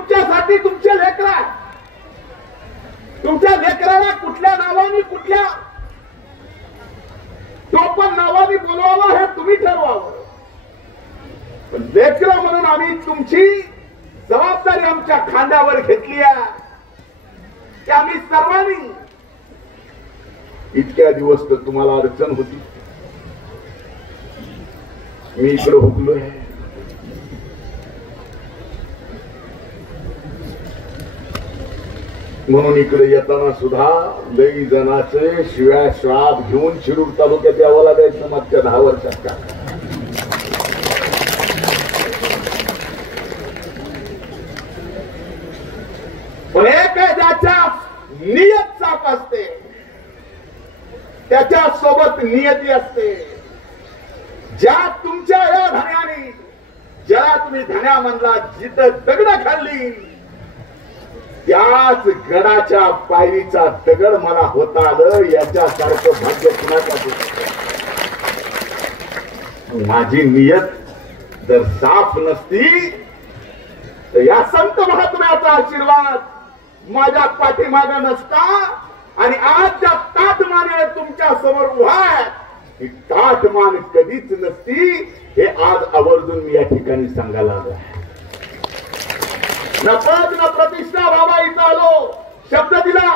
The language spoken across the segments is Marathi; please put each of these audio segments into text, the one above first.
तुमच्यासाठी तुमचे लेकरा, तुमच्या लेकराला कुठल्या नावाने, कुठल्या टोपण नावाने बोलवावा हे तुम्ही ठरवावं. पण लेकरं म्हणून आम्ही तुमची जबाबदारी आमच्या खांद्यावर घेतली आहे की आम्ही सर्वांनी. इतक्या दिवस तर तुम्हाला अडचण होती, मी इकडे हुकलोय. म्हणून इकडे येताना सुद्धा लई जणाचे शिव्या श्राप घेऊन शिरूर तालुक्यात यावं लागायचं मागच्या 10 वर्षात. का पण एक ज्याच्या नियत साफ असते त्याच्या सोबत नियती असते. ज्या तुमच्या या धन्याने, ज्याला तुम्ही धन्या म्हणला, जिथं दगड खाल्ली त्याच गडाच्या पायरीचा दगड मला होता आलं. याच्यासारखं भाग्य कुणाचं. माझी नियत जर साफ नसती तर या संत महात्म्याचा आशीर्वाद माझ्या पाठीमाग नसता. आणि आज ज्या ताठमाने तुमच्या समोर उभा आहे, ही ताठमान कधीच नसती. हे आज आवर्जून मी या ठिकाणी सांगायला आलो. न पद न प्रतिष्ठा, बाबा इथं आलो, शब्द दिला.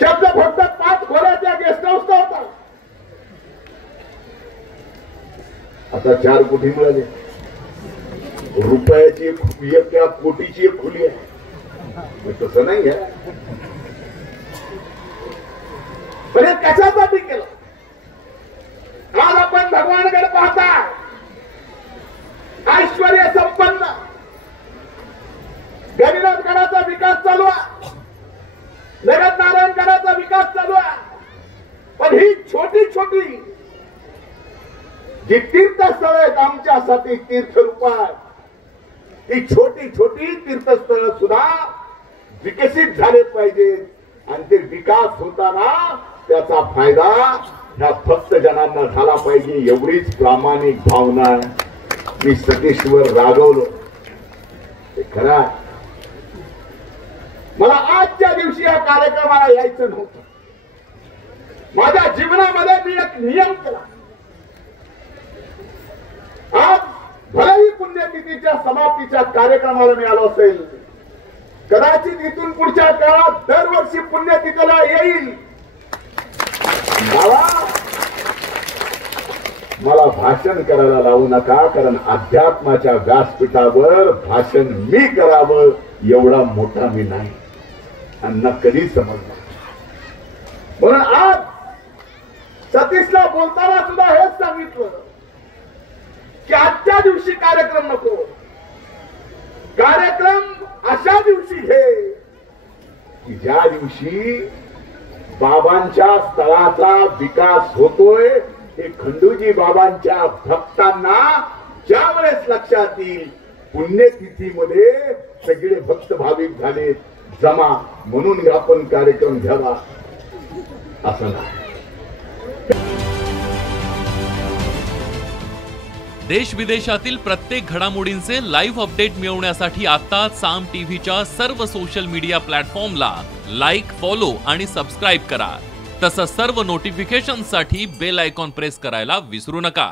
शब्द फक्त 5 खोल्याच्या गेस्ट हाऊसचा होता, आता 4 कोटी मिळाले. रुपयाची एक कोटीची एक खोली आहे. तसं नाही आहे. पण हे कशासाठी केलं? आज आपण भगवानकडे पाहता, ऐश्वर्य संपन्न गणिनाथ गडाचा विकास चालू आहे, जगत नारायण गडाचा विकास चालू आहे. पण ही छोटी छोटी जी तीर्थस्थळ आहेत आमच्यासाठी तीर्थरूप आहेत, ही छोटी छोटी तीर्थस्थळ सुद्धा विकसित झाले पाहिजेत. आणि ते विकास होताना त्याचा फायदा ह्या भक्त जनांना झाला पाहिजे, एवढीच प्रामाणिक भावना आहे. मी सतीशवर रागवलो ते खरं. मला आजच्या दिवशी या कार्यक्रमाला यायचं नव्हतं. माझ्या जीवनामध्ये मी एक नियम केला. आज भलेही पुण्यतिथीच्या समाप्तीच्या कार्यक्रमाला मी आलो असेल, कदाचित इथून पुढच्या काळात दरवर्षी पुण्यतिथीला येईल. मला भाषण करायला लावू नका, कारण अध्यात्माच्या व्यासपीठावर भाषण मी करावं एवढा मोठा मी नाही आणि न कधी समजणार. म्हणून आज सतीशला बोलताना सुद्धा हेच सांगितलं की आजच्या दिवशी कार्यक्रम नको. कार्यक्रम अशा दिवशी घे की ज्या दिवशी बाबांच्या स्थळाचा विकास होतोय. हे खंडूजी बाबांच्या भक्तांना ज्या वेळेस लक्षात येईल पुण्यतिथीमध्ये सगळे भक्त भाविक झाले जमा, म्हणून आपण कार्यक्रम घ्यावा असं नाही. देश विदेशातील प्रत्येक घडामोडींचे लाईव्ह अपडेट मिळवण्यासाठी आता साम टीव्हीच्या सर्व सोशल मीडिया प्लॅटफॉर्मला लाईक, फॉलो आणि सबस्क्राईब करा. तसंच सर्व नोटिफिकेशनसाठी बेल आयकॉन प्रेस करायला विसरू नका.